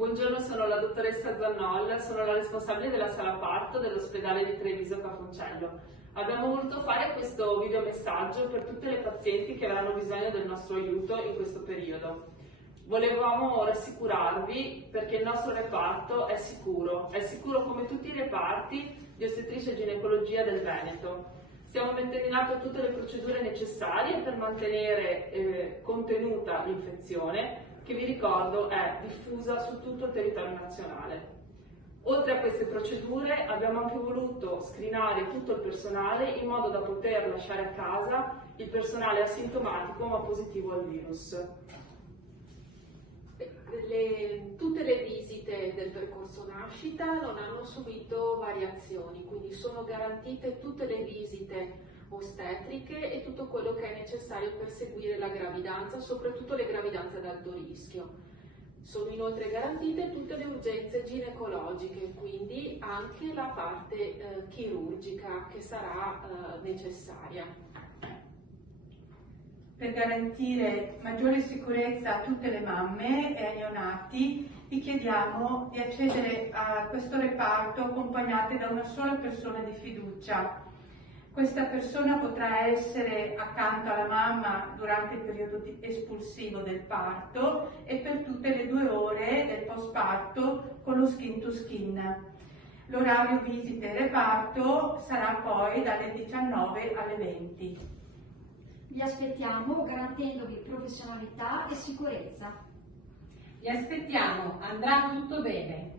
Buongiorno, sono la dottoressa Zannol, sono la responsabile della sala parto dell'ospedale di Treviso Cafoncello. Abbiamo voluto fare questo videomessaggio per tutte le pazienti che avranno bisogno del nostro aiuto in questo periodo. Volevamo rassicurarvi perché il nostro reparto è sicuro come tutti i reparti di ostetricia e ginecologia del Veneto. Stiamo mettendo in atto tutte le procedure necessarie per mantenere contenuta l'infezione, che vi ricordo è diffusa su tutto il territorio nazionale. Oltre a queste procedure abbiamo anche voluto screenare tutto il personale in modo da poter lasciare a casa il personale asintomatico ma positivo al virus. Tutte le visite del percorso nascita non hanno subito variazioni, quindi sono garantite tutte le visite ostetriche e tutto quello che è necessario per seguire la gravidanza, soprattutto le gravidanze ad alto rischio. Sono inoltre garantite tutte le urgenze ginecologiche, quindi anche la parte chirurgica che sarà necessaria. Per garantire maggiore sicurezza a tutte le mamme e ai neonati, vi chiediamo di accedere a questo reparto accompagnate da una sola persona di fiducia. Questa persona potrà essere accanto alla mamma durante il periodo espulsivo del parto e per tutte le 2 ore del postparto con lo skin to skin. L'orario visite e reparto sarà poi dalle 19 alle 20. Vi aspettiamo garantendovi professionalità e sicurezza. Vi aspettiamo, andrà tutto bene.